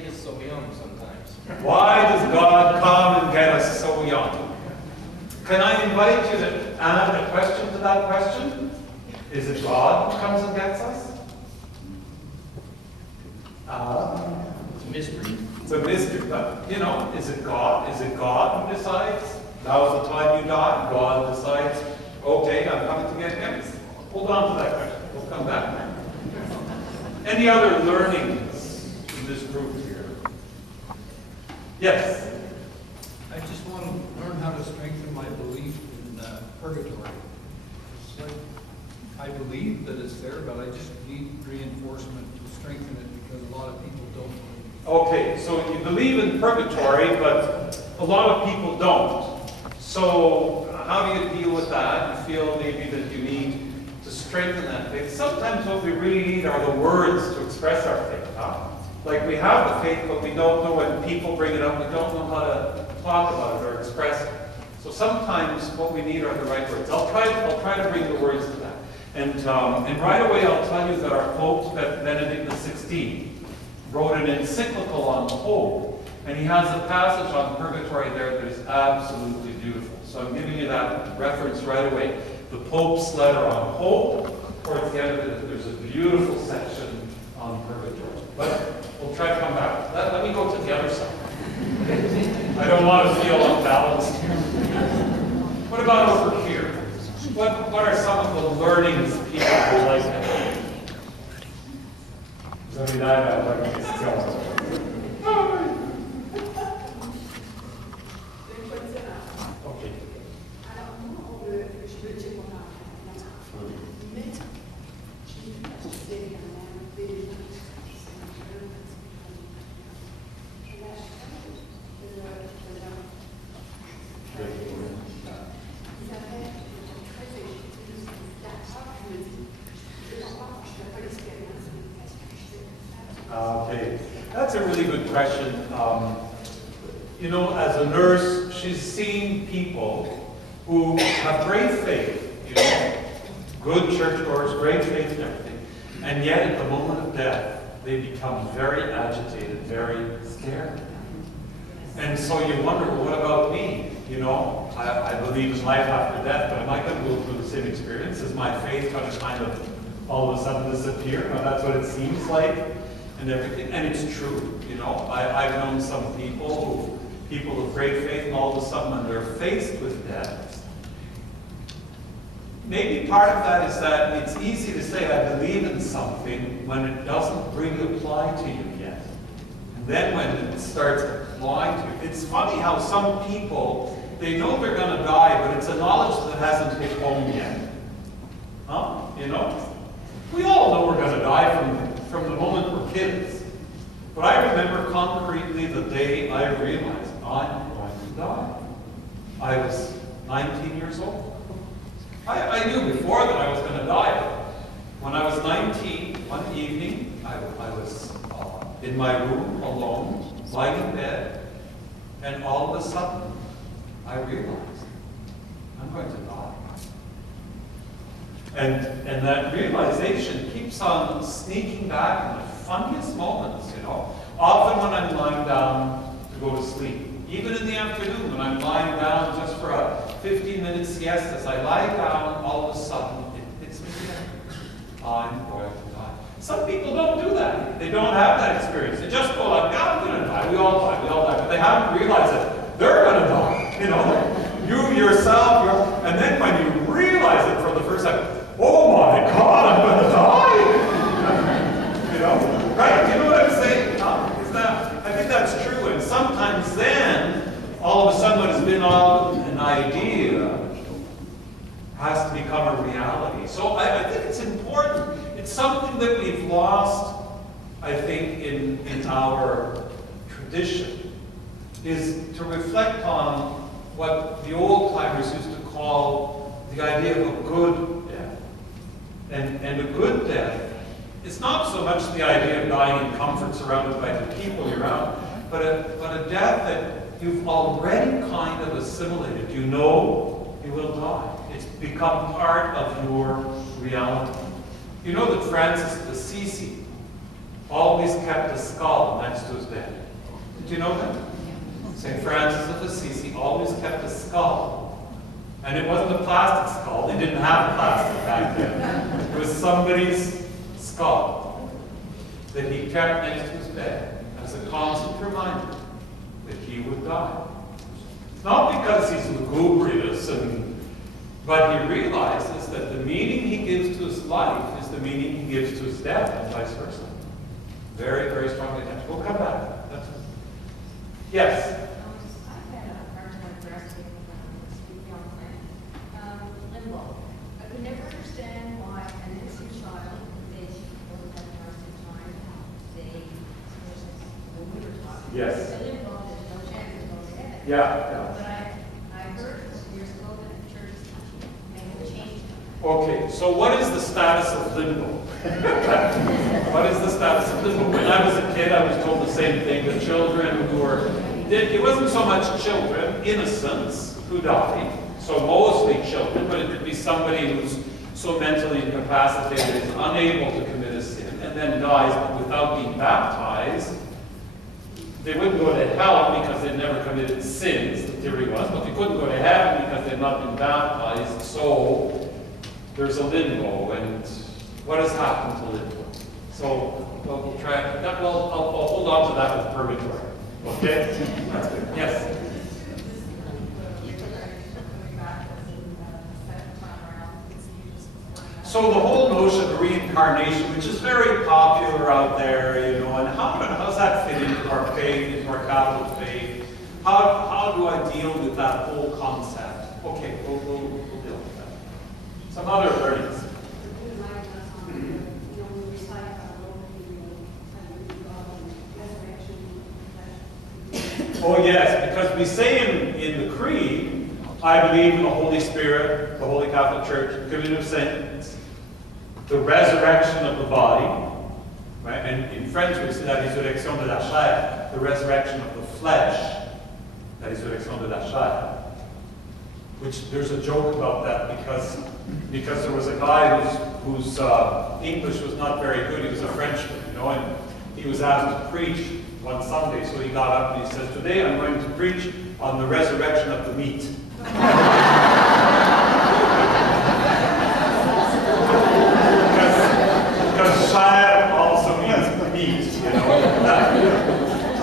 get us so young sometimes? Why does God come and get us so young? Can I invite you to add a question to that question? Is it God who comes and gets us? It's a mystery. It's a mystery, but, you know, is it God? Is it God who decides? Now's the time you die. God decides, okay, I'm coming to get him. Hold on to that question. We'll come back. Any other learnings in this group here? Yes? I just want to learn how to strengthen my belief in purgatory. It's like, I believe that it's there, but I just need reinforcement to strengthen it because a lot of people don't believe. Okay, so you believe in purgatory, but a lot of people don't. So how do you deal with that? You feel maybe that you need to strengthen that faith. Sometimes what we really need are the words to express our faith. Huh? Like we have the faith, but we don't know when people bring it up. We don't know how to talk about it or express it. So sometimes what we need are the right words. I'll try to bring the words to that. And right away I'll tell you that our Pope, Benedict XVI, wrote an encyclical on hope. And he has a passage on purgatory there that is absolutely beautiful. So I'm giving you that reference right away. The Pope's letter on hope. Towards the end of it, there's a beautiful section on purgatory. But we'll try to come back. Let me go to the other side. I don't want to feel unbalanced here. What about over here? What are some of the learnings people would like to have? Okay. Okay, that's a really good question. You know, as a nurse, she's seen people who have great faith, you know, good churchgoers, great faith and everything, and yet at the moment of death, they become very agitated, very scared. And so you wonder, well, what about me? You know, I believe in life after death, but am I going to go through the same experience? Is my faith going to kind of all of a sudden disappear? Now, that's what it seems like. And everything, and it's true, you know. I've known some people of great faith, and all of a sudden when they're faced with death, maybe part of that is that it's easy to say I believe in something when it doesn't really apply to you yet. And then when it starts applying to you, it's funny how some people, they know they're going to die, but it's a knowledge that hasn't hit home yet. Huh? You know? We all know we're going to die from the moment we're kids. But I remember concretely the day I realized I'm going to die. I was 19 years old. I knew before that I was going to die. When I was 19, one evening, I was in my room alone, lying in bed, and all of a sudden, I realized I'm going to die. And that realization keeps on sneaking back in the funniest moments, you know. Often when I'm lying down to go to sleep, even in the afternoon when I'm lying down just for a 15-minute siesta, as I lie down, all of a sudden it hits me again. I'm going to die. Some people don't do that. They don't have that experience. They just go like, yeah, I'm going to die. We all die. But they haven't realized that they're going to die. You know, you yourself, and then when you realize it for the first time, oh my God, I'm going to die! You know, right? Do you know what I'm saying? I think that's true. And sometimes then, all of a sudden what has been all an idea has to become a reality. So I think it's important. It's something that we've lost, I think, in our tradition, is to reflect on what the old timers used to call the idea of a good death. And a good death is not so much the idea of dying in comfort surrounded by the people you're around, but a death that you've already kind of assimilated. You know you will die. It's become part of your reality. You know that Francis of Assisi, always kept a skull next to his bed. Did you know that? St. Francis of Assisi always kept a skull. And it wasn't a plastic skull. They didn't have plastic back then. It was somebody's skull that he kept next to his bed as a constant reminder that he would die. Not because he's lugubrious, but he realizes that the meaning he gives to his life is the meaning he gives to his death, and vice versa. Very, very strongly attached. We'll come back. Yes? I've had a hard time grasping limbo. I could never understand why an innocent child, they don't have time, they, when we were talking, Yes. the limbo, there's no chance of going to heaven. Yeah. But I heard years ago that the church is making a change. Okay, so what is the status of limbo? What is the status of limbo? When I was a kid, I was told the same thing. The children who were, it wasn't so much children, innocents who died. So mostly children, but it could be somebody who's so mentally incapacitated, is unable to commit a sin, and then dies, but without being baptized. They wouldn't go to hell because they'd never committed sins, the theory was, but they couldn't go to heaven because they'd not been baptized. So there's a limbo, and what has happened to limbo? So we'll try. I'll hold on to that with purgatory. Okay? That's good. Yes. So the whole notion of reincarnation, which is very popular out there, you know, and how does that fit into our faith, into our Catholic faith? How do I deal with that whole concept? Okay, we'll deal with that. Some other learnings. Oh yes, because we say in the Creed, I believe in the Holy Spirit, the Holy Catholic Church, the communion of saints, the resurrection of the body, right? And in French we say la résurrection de la chair, the resurrection of the flesh, la résurrection de la chair. Which there's a joke about that because there was a guy whose English was not very good. He was a Frenchman, you know, and he was asked to preach one Sunday, so he got up and he says, "Today I'm going to preach on the resurrection of the meat." Because chair also means meat, you know.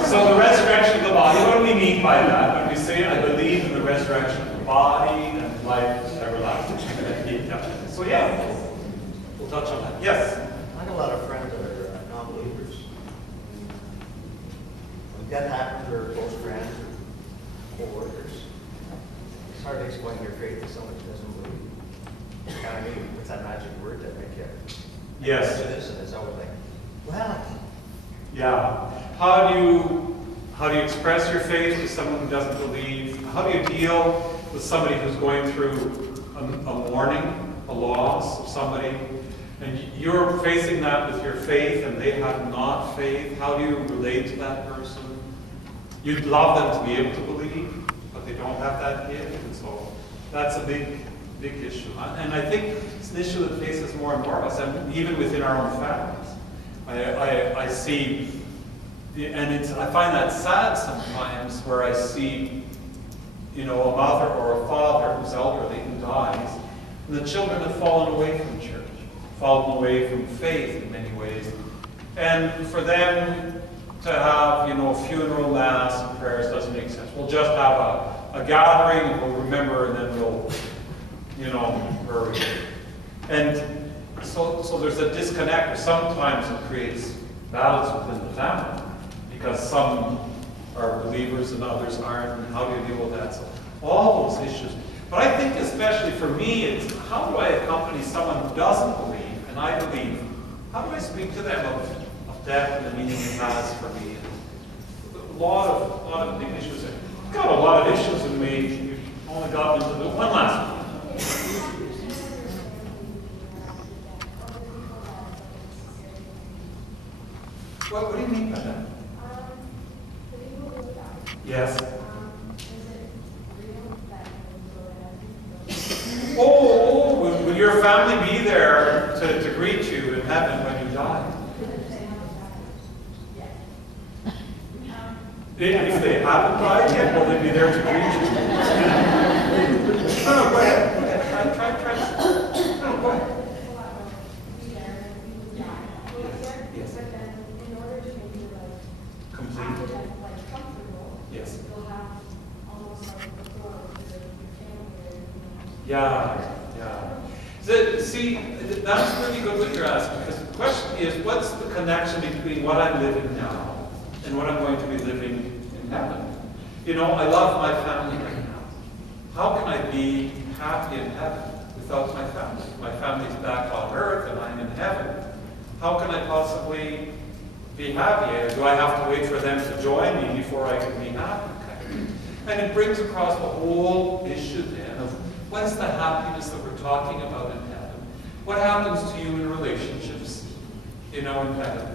So the resurrection of the body, what do we mean by that? When we say, I believe in the resurrection of the body and life is everlasting. So yeah, we'll touch on that. Yes? I have a lot of friends that are non-believers. When death happens, they're close friends or co-workers. It's hard to explain your faith to someone who doesn't believe. Kind of mean, what's that magic word that make you? Yes. Do this, and it's always like, well. Yeah. How do you express your faith to someone who doesn't believe? How do you deal with somebody who's going through a mourning, a loss of somebody, and you're facing that with your faith and they have not faith? How do you relate to that person? You'd love them to be able to believe, but they don't have that gift, and so that's a big issue. And I think it's an issue that faces more and more of us, and even within our own families. I see, and I find that sad sometimes, where I see, you know, a mother or a father who's elderly who dies, and the children have fallen away from church, fallen away from faith in many ways. And for them to have, you know, funeral mass and prayers doesn't make sense. We'll just have a gathering, and we'll remember, and then we'll, you know, bury. And so there's a disconnect. Sometimes it creates battles within the family, because some are believers and others aren't, and how do you deal with that? So all those issues. But I think especially for me, it's how do I accompany someone who doesn't believe, and I believe? How do I speak to them of death and the meaning it has for me? A lot of big issues. I've got a lot of issues in me. You've only gotten into the one last one. What do you mean by that? Yes. Will your family be there to greet you in heaven when you die? If they haven't died yet, will they be there to greet you? No, go ahead. Try. No, go ahead. Yes. But then, in order to make your life Complete. after death, like comfortable, Yes. you'll have almost like before with your family. Yeah. See, that's really good what you're asking, because the question is, what's the connection between what I'm living now and what I'm going to be living in heaven? You know, I love my family right now. How can I be happy in heaven without my family? My family's back on earth and I'm in heaven. How can I possibly be happy? Do I have to wait for them to join me before I can be happy? And it brings across the whole issue then of what is the happiness that we're talking about in heaven? What happens to you in relationships, in heaven?